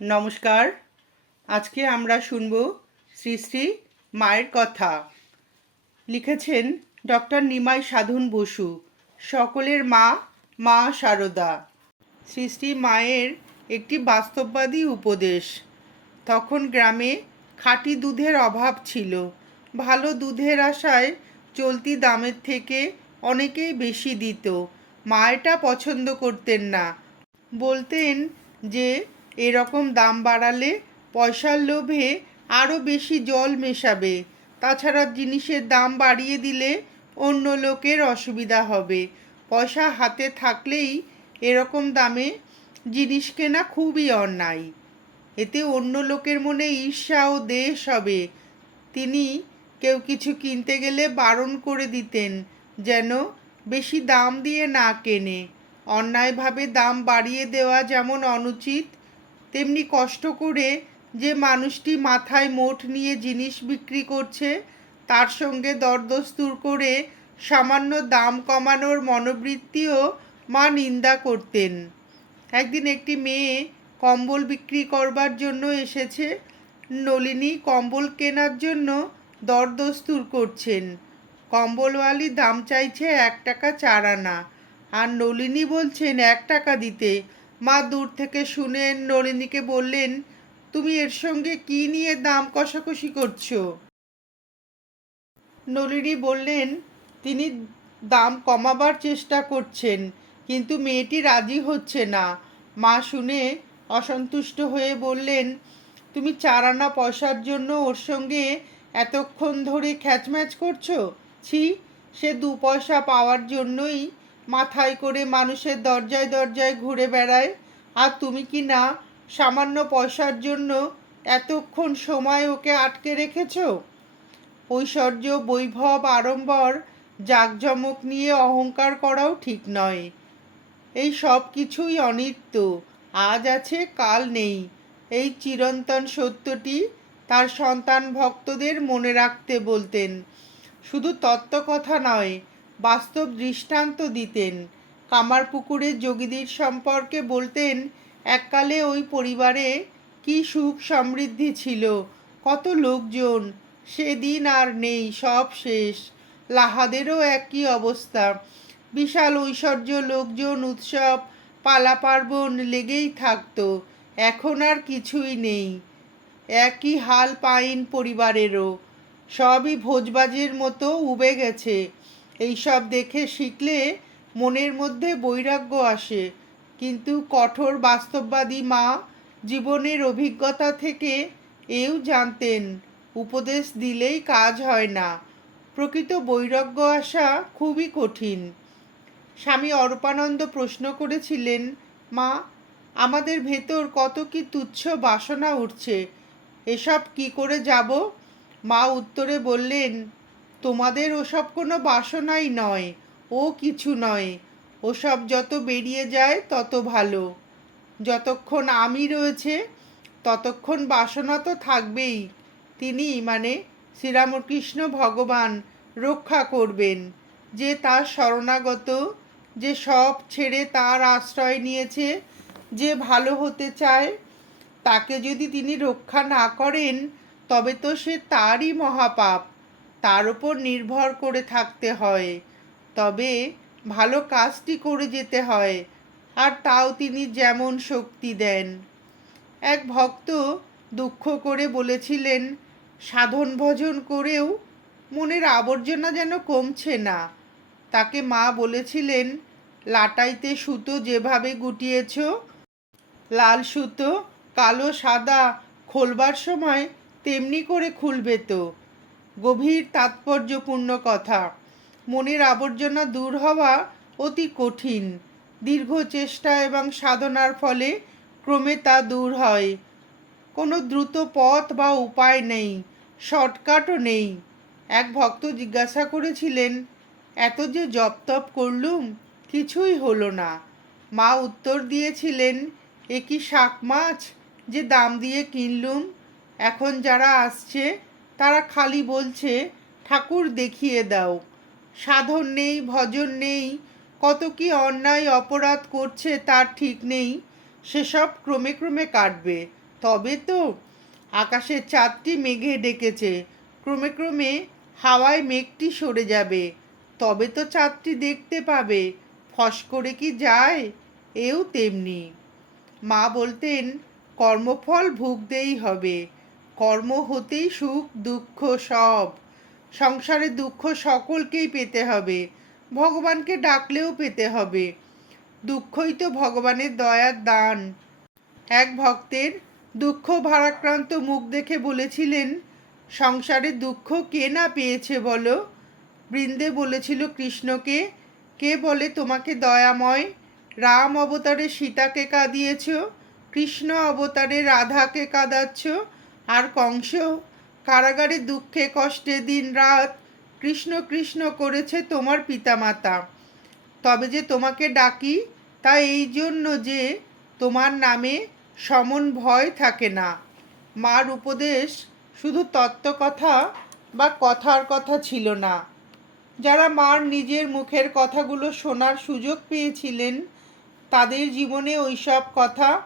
নমস্কার। আজকে আমরা শুনব শ্রী শ্রী মায়ের কথা। লিখেছেন ডক্টর নিমাই সাধন বসু, সকলের মা মা শারদা শ্রী শ্রী মায়ের একটি বাস্তববাদী উপদেশ, তখন গ্রামে খাঁটি দুধের অভাব ছিল। ভালো দুধের আশায় চলতি দামের থেকে অনেকেই বেশি দিত। মা এটা পছন্দ করতেন না। বলতেন যে এরকম দাম বাড়ালে পয়সার লোভে আরও বেশি জল মেশাবে। তাছাড়া জিনিসের দাম বাড়িয়ে দিলে অন্য লোকের অসুবিধা হবে। পয়সা হাতে থাকলেই এরকম দামে জিনিস কেনা খুবই অন্যায়। এতে অন্য লোকের মনে ঈর্ষা ও দেশ হবে। তিনি কেউ কিছু কিনতে গেলে বারণ করে দিতেন যেন বেশি দাম দিয়ে না কেনে। অন্যায়ভাবে দাম বাড়িয়ে দেওয়া যেমন অনুচিত তেমনি কষ্ট করে যে মানুষটি মাথায় মোট নিয়ে জিনিস বিক্রি করছে, তার সঙ্গে দরদস্তুর করে সামান্য দাম কমানোর মনোবৃত্তিও মা নিন্দা করতেন। একদিন একটি মেয়ে কম্বল বিক্রি করবার জন্য এসেছে। নলিনী কম্বল কেনার জন্য দরদস্তুর করছেন। কম্বলওয়ালি দাম চাইছে এক টাকা চার আনা। আর নলিনী বলছেন, এক টাকা দিতে। মা দূর থেকে শুনেন, নলিনীকে বললেন, তুমি এর সঙ্গে কি নিয়ে দাম কষাকষি করছ? নলিনী বললেন, তিনি দাম কমাবার চেষ্টা করছেন, কিন্তু মেয়েটি রাজি হচ্ছে না। মা শুনে অসন্তুষ্ট হয়ে বললেন, তুমি চার আনা পয়সার জন্য ওর সঙ্গে এতক্ষণ ধরে খ্যাচম্যাচ করছ? ছি, সে দু পয়সা পাওয়ার জন্যই মাথায় করে মানুষের দরজায় দরজায় ঘুরে বেড়ায়। আর তুমি কি না সামান্য পয়সার জন্য এতক্ষণ সময় ওকে আটকে রেখেছ? ঐশ্বর্য, বৈভব, আড়ম্বর, জাঁকজমক নিয়ে অহংকার করাও ঠিক নয়। এই সব কিছুই অনিত্য। আজ আছে, কাল নেই। এই চিরন্তন সত্যটি তার সন্তান ভক্তদের মনে রাখতে বলতেন। শুধু তত্ত্বকথা নয় বাস্তব দৃষ্টান্ত দিতেন। কামারপুকুরের যোগীদের সম্পর্কে বলতেন, এককালে ওই পরিবারে কি সুখ সমৃদ্ধি ছিল, কত লোকজন, সেদিন আর নেই, সব শেষ। লাহাদেরও একই অবস্থা। বিশাল ঐশ্বর্য লোকজন উৎসব পালা পার্বণ লেগেই থাকতো, এখন আর কিছুই নেই। একই হাল পাইন পরিবারেরও। সবই ভোজবাজের মতো উবে গেছে। এইসব দেখে শিখলে মনের মধ্যে বৈরাগ্য আসে। কিন্তু কঠোর বাস্তববাদী মা জীবনের অভিজ্ঞতা থেকে এও জানতেন, উপদেশ দিলেই কাজ হয় না। প্রকৃত বৈরাগ্য আসা খুবই কঠিন। স্বামী অরূপানন্দ প্রশ্ন করেছিলেন, মা, আমাদের ভেতর কত কি তুচ্ছ বাসনা উঠছে, এসব কি করে যাব? মা উত্তরে বললেন তোমাদের ওসব কোনো বাসনাই নয়, ও কিছু নয়। ওসব যত বেরিয়ে যায়, তত ভালো। যতক্ষণ আমি রয়েছে, ততক্ষণ বাসনা তো থাকবেই। তিনি মানে শ্রীরামকৃষ্ণ ভগবান রক্ষা করবেন, যে তার শরণাগত, যে সব ছেড়ে তার আশ্রয় নিয়েছে, যে ভালো হতে চায়, তাকে যদি তিনি রক্ষা না করেন, তবে তো সে তারই মহাপাপ। তার উপর নির্ভর করে থাকতে হয়। তবে ভালো কাজটি করে যেতে হয়, আর তাও তিনি যেমন শক্তি দেন। এক ভক্ত দুঃখ করে বলেছিলেন, সাধন ভজন করেও মনের আবর্জনা যেন কমছে না। তাকে মা বলেছিলেন, লাটাইতে সুতো যেভাবে গুটিয়েছ, লাল সুতো কালো সাদা খোলবার সময় তেমনি করে খুলবে তো। গভীর তাৎপর্যপূর্ণ কথা। মনের আবর্জনা দূর হওয়া অতি কঠিন। দীর্ঘ চেষ্টা এবং সাধনার ফলে ক্রমে তা দূর হয়। কোনো দ্রুত পথ বা উপায় নেই, শর্টকাটও নেই। এক ভক্ত জিজ্ঞাসা করেছিলেন, এত যে জপ তপ করলুম, কিছুই হলো না। মা উত্তর দিয়েছিলেন, এ কি শাক মাছ যে দাম দিয়ে কিনলুম? এখন যারা আসছে তারা খালি বলছে, ঠাকুর দেখিয়ে দাও। সাধন নেই, ভজন নেই। কত কি অন্যায়, অপরাধ করছে তার ঠিক নেই। সেসব ক্রমে ক্রমে কাটবে। তবে তো আকাশের চাঁদটি মেঘে ডেকেছে। ক্রমে ক্রমে হাওয়ায় মেঘটি সরে যাবে। তবে তো চাঁদটি দেখতে পাবে। ফস করে কি যায়? এও তেমনি। মা বলতেন, কর্মফল ভুগতেই হবে। কর্ম হতেই সুখ, দুঃখ সব। সংসারে দুঃখ সকলকেই পেতে হবে। ভগবানকে ডাকলেও পেতে হবে। দুঃখই তো ভগবানের দয়ার দান। এক ভক্তের দুঃখ ভারাক্রান্ত মুখ দেখে বলেছিলেন, সংসারে দুঃখ কে না পেয়েছে বলো? বৃন্দে বলেছিল, কৃষ্ণকে। কে বলে তোমাকে দয়াময়? রাম অবতারে সীতাকে কাঁদিয়েছ, কৃষ্ণ অবতারে রাধাকে কাঁদাচ্ছ আর কংস কারাগারে দুঃখে কষ্টে দিন রাত কৃষ্ণ কৃষ্ণ করেছে তোমার পিতামাতা। তবে যে তোমাকে ডাকি, তা এই জন্য যে তোমার নামে সমন ভয় থাকে না। মার উপদেশ শুধু তত্ত্বকথা বা কথার কথা ছিল না। যারা মার নিজের মুখের কথাগুলো শোনার সুযোগ পেয়েছিলেন, তাদের জীবনে ওইসব কথা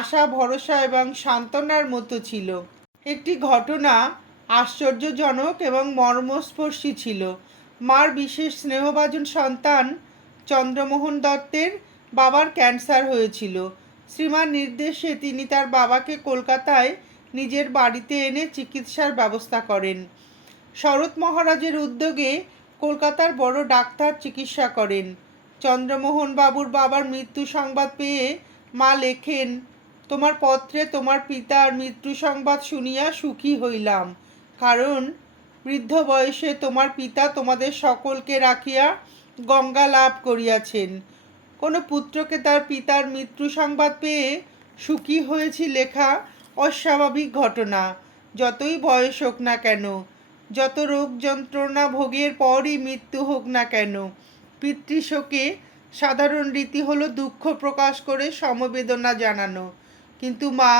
আশা, ভরসা এবং সান্ত্বনার মতো ছিল। একটি ঘটনা আশ্চর্যজনক এবং মর্মস্পর্শী ছিল। মার বিশেষ স্নেহভাজন সন্তান চন্দ্রমোহন দত্তের বাবার ক্যান্সার হয়েছিল। শ্রীমান নির্দেশে তিনি তার বাবাকে কলকাতায় নিজের বাড়িতে এনে চিকিৎসার ব্যবস্থা করেন। শরৎ মহারাজের উদ্যোগে কলকাতার বড় ডাক্তার চিকিৎসা করেন। চন্দ্রমোহন বাবুর বাবার মৃত্যু সংবাদ পেয়ে মা লেখেন তোমার পত্রে তোমার পিতার মৃত্যু সংবাদ শুনিয়া সুখী হইলাম। কারণ বৃদ্ধ বয়সে তোমার পিতা তোমাদের সকলকে রাখিয়া গঙ্গা লাভ করিয়াছেন। কোনো পুত্রকে তার পিতার মৃত্যু সংবাদ পেয়ে সুখী হয়েছি লেখা অস্বাভাবিক ঘটনা। যতই বয়স হোক না কেন, যত রোগ যন্ত্রণা ভোগের পরই মৃত্যু হোক না কেন, পিতৃশোকে সাধারণ রীতি হলো দুঃখ প্রকাশ করে সমবেদনা জানানো। কিন্তু মা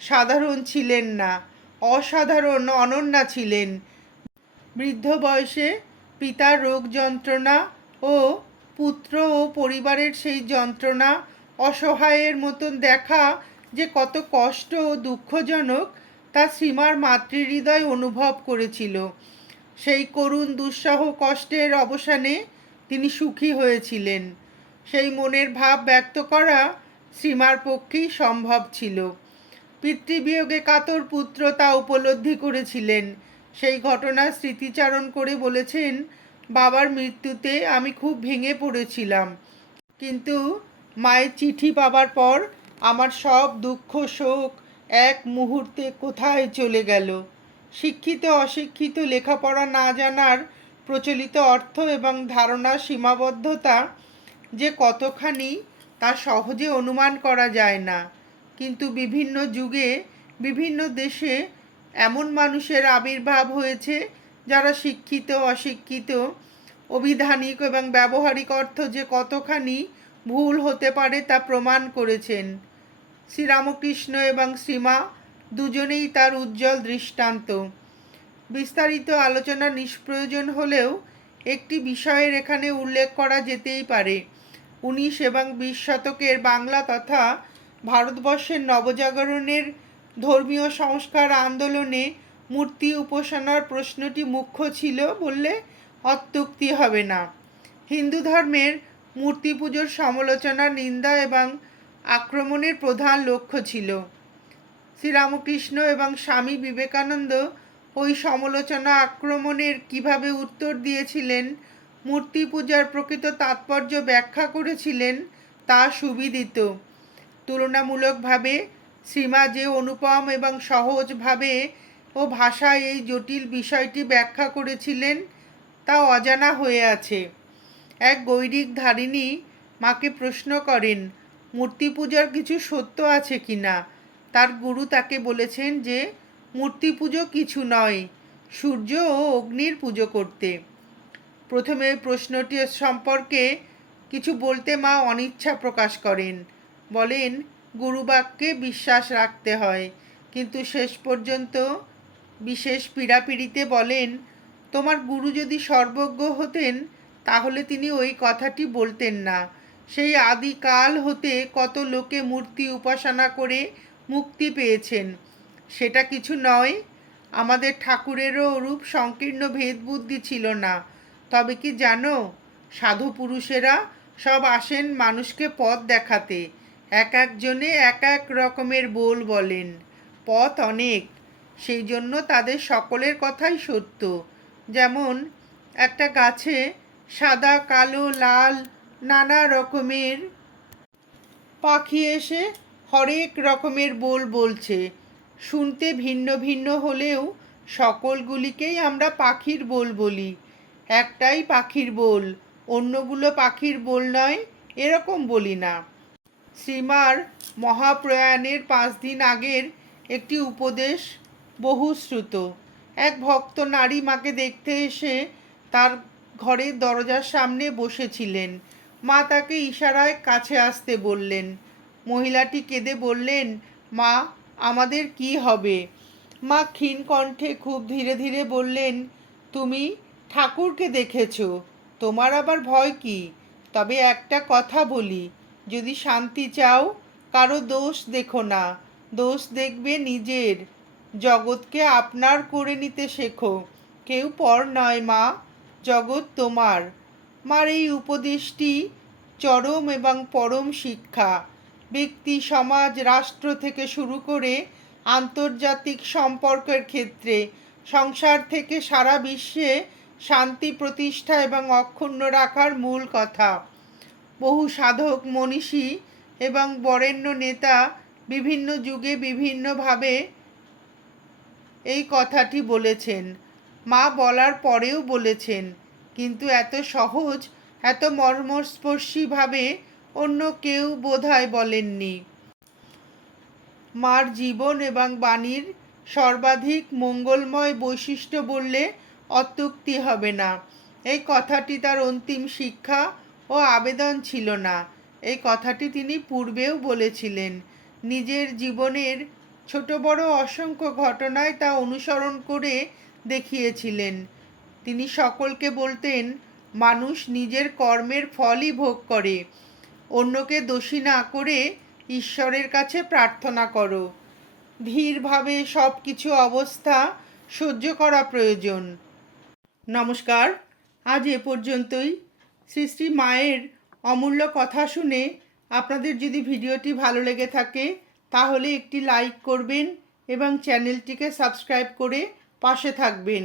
সাধারণ ছিলেন না, অসাধারণ, অনন্যা ছিলেন। বৃদ্ধ বয়সে পিতার রোগ যন্ত্রণা ও পুত্র ও পরিবারের সেই যন্ত্রণা, অসহায়ের মতন দেখা যে কত কষ্ট ও দুঃখজনক তা শ্রীমার মাতৃহৃদয় অনুভব করেছিল। সেই করুণ, দুঃসহ কষ্টের অবসানে তিনি সুখী হয়েছিলেন। সেই মনের ভাব ব্যক্ত করা শ্রীমার পক্ষেই সম্ভব ছিল। পিতৃবিয়োগে কাতর পুত্র তা উপলব্ধি করেছিলেন। সেই ঘটনার স্মৃতিচারণ করে বলেছেন, বাবার মৃত্যুতে আমি খুব ভেঙে পড়েছিলাম। কিন্তু মায়ের চিঠি পাবার পর আমার সব দুঃখ, শোক এক মুহূর্তে কোথায় চলে গেল? শিক্ষিত, অশিক্ষিত, লেখাপড়া না জানার প্রচলিত অর্থ এবং ধারণার সীমাবদ্ধতা যে কতখানি তা সহজে অনুমান করা যায় না। কিন্তু বিভিন্ন যুগে, বিভিন্ন দেশে এমন মানুষের আবির্ভাব হয়েছে যারা শিক্ষিত, অশিক্ষিত, অভিধানিক এবং ব্যবহারিক অর্থ যে কতখানি ভুল হতে পারে তা প্রমাণ করেছেন। শ্রীরামকৃষ্ণ এবং শ্রীমা দুজনেই তার উজ্জ্বল দৃষ্টান্ত। বিস্তারিত আলোচনা নিষ্প্রয়োজন হলেও একটি বিষয়ের এখানে উল্লেখ করা যেতেই পারে। উনিশ এবং বিশ শতকের বাংলা তথা ভারতবর্ষের নবজাগরণের ধর্মীয় সংস্কার আন্দোলনে মূর্তি উপাসনার প্রশ্নটি মুখ্য ছিল বললে অত্যুক্তি হবে না। হিন্দু ধর্মের মূর্তি পুজোর সমালোচনা, নিন্দা এবং আক্রমণের প্রধান লক্ষ্য ছিল। শ্রীরামকৃষ্ণ এবং স্বামী বিবেকানন্দ ওই সমালোচনা আক্রমণের কীভাবে উত্তর দিয়েছিলেন মূর্তি পূজার প্রকৃত তাৎপর্য ব্যাখ্যা করেছিলেন তা সুবিদিত। তুলনামূলকভাবে শ্রীমা যে অনুপম এবং সহজভাবে ও ভাষায় এই জটিল বিষয়টি ব্যাখ্যা করেছিলেন, তা অজানা হয়ে আছে। এক গৈরিক ধারিণী মাকে প্রশ্ন করেন, মূর্তি পূজার কিছু সত্য আছে কি না? তার গুরু তাকে বলেছেন যে, মূর্তি পুজো কিছু নয়, সূর্য ও অগ্নির পুজো করতে। প্রথমে প্রশ্নটি সম্পর্কে কিছু বলতে মা অনিচ্ছা প্রকাশ করেন। বলেন, গুরুবাক্যে বিশ্বাস রাখতে হয়, কিন্তু শেষ পর্যন্ত বিশেষ পীড়াপিড়িতে বলেন, তোমার গুরু যদি সর্বজ্ঞ হতেন, তাহলে তিনি ওই কথাটি বলতেন না। সেই আদিকাল হতে কত লোকে মূর্তি উপাসনা করে মুক্তি পেয়েছেন। সেটা কিছু নয়, আমাদের ঠাকুরেরও ওরূপ সংকীর্ণ ভেদ বুদ্ধি ছিল না। তবে কি জানো, সাধু পুরুষেরা সব আসেন মানুষকে পথ দেখাতে। এক একজনে এক এক রকমের বোল বলেন। পথ অনেক, সেই জন্য তাদের সকলের কথাই সত্য। যেমন, একটা গাছে সাদা, কালো, লাল নানা রকমের পাখি এসে হরেক রকমের বোল বলছে। শুনতে ভিন্ন ভিন্ন হলেও সকলগুলিকেই আমরা পাখির বোল বলি। একটাই পাখির বোল, অন্যগুলো পাখির বোল নয়, এরকম বলি না। শ্রীমার মহাপ্রয়াণের পাঁচ দিন আগের একটি উপদেশ বহুশ্রুত। এক ভক্ত নারী মাকে দেখতে এসে তার ঘরের দরজার সামনে বসেছিলেন। মা তাকে ইশারায় কাছে আসতে বললেন। মহিলাটি কেঁদে বললেন, মা, আমাদের কি হবে? মা ক্ষীণ কণ্ঠে খুব ধীরে ধীরে বললেন, তুমি ঠাকুরকে দেখেছ, তোমার আবার ভয় কি? তবে একটা কথা বলি, যদি শান্তি চাও, কারও দোষ দেখো না, দোষ দেখবে নিজের। জগৎকে আপনার করে নিতে শেখো, কেউ পর নয় মা, জগৎ তোমার। মার এই উপদেশটি চরম এবং পরম শিক্ষা। ব্যক্তি, সমাজ, রাষ্ট্র থেকে শুরু করে আন্তর্জাতিক সম্পর্কের ক্ষেত্রে সংসার থেকে সারা বিশ্বে শান্তি প্রতিষ্ঠা এবং অক্ষুণ্ণ রাখার মূল কথা। বহু সাধক, মনীষী এবং বরেণ্য নেতা বিভিন্ন যুগে বিভিন্নভাবে এই কথাটি বলেছেন। মা বলার পরেও বলেছেন, কিন্তু এত সহজ, এত মর্মস্পর্শীভাবে অন্য কেউ বোধহয় বলেননি। মার জীবন এবং বাণীর সর্বাধিক মঙ্গলময় বৈশিষ্ট্য বললে অত্যুক্তি হবে না। এই কথাটি তার অন্তিম শিক্ষা ও আবেদন ছিল না। এই কথাটি তিনি পূর্বেও বলেছিলেন। নিজের জীবনের ছোট বড় অসংখ্য ঘটনায় তা অনুসরণ করে দেখিয়েছিলেন। তিনি সকলকে বলতেন, মানুষ নিজের কর্মের ফলই ভোগ করে। অন্যকে দোষী না করে ঈশ্বরের কাছে প্রার্থনা করো। ধীরভাবে সব কিছু অবস্থা সহ্য করা প্রয়োজন। নমস্কার। আজ এ পর্যন্তই। শ্রী শ্রী মায়ের অমূল্য কথা শুনে আপনাদের যদি ভিডিওটি ভালো লেগে থাকে, তাহলে একটি লাইক করবেন এবং চ্যানেলটিকে সাবস্ক্রাইব করে পাশে থাকবেন।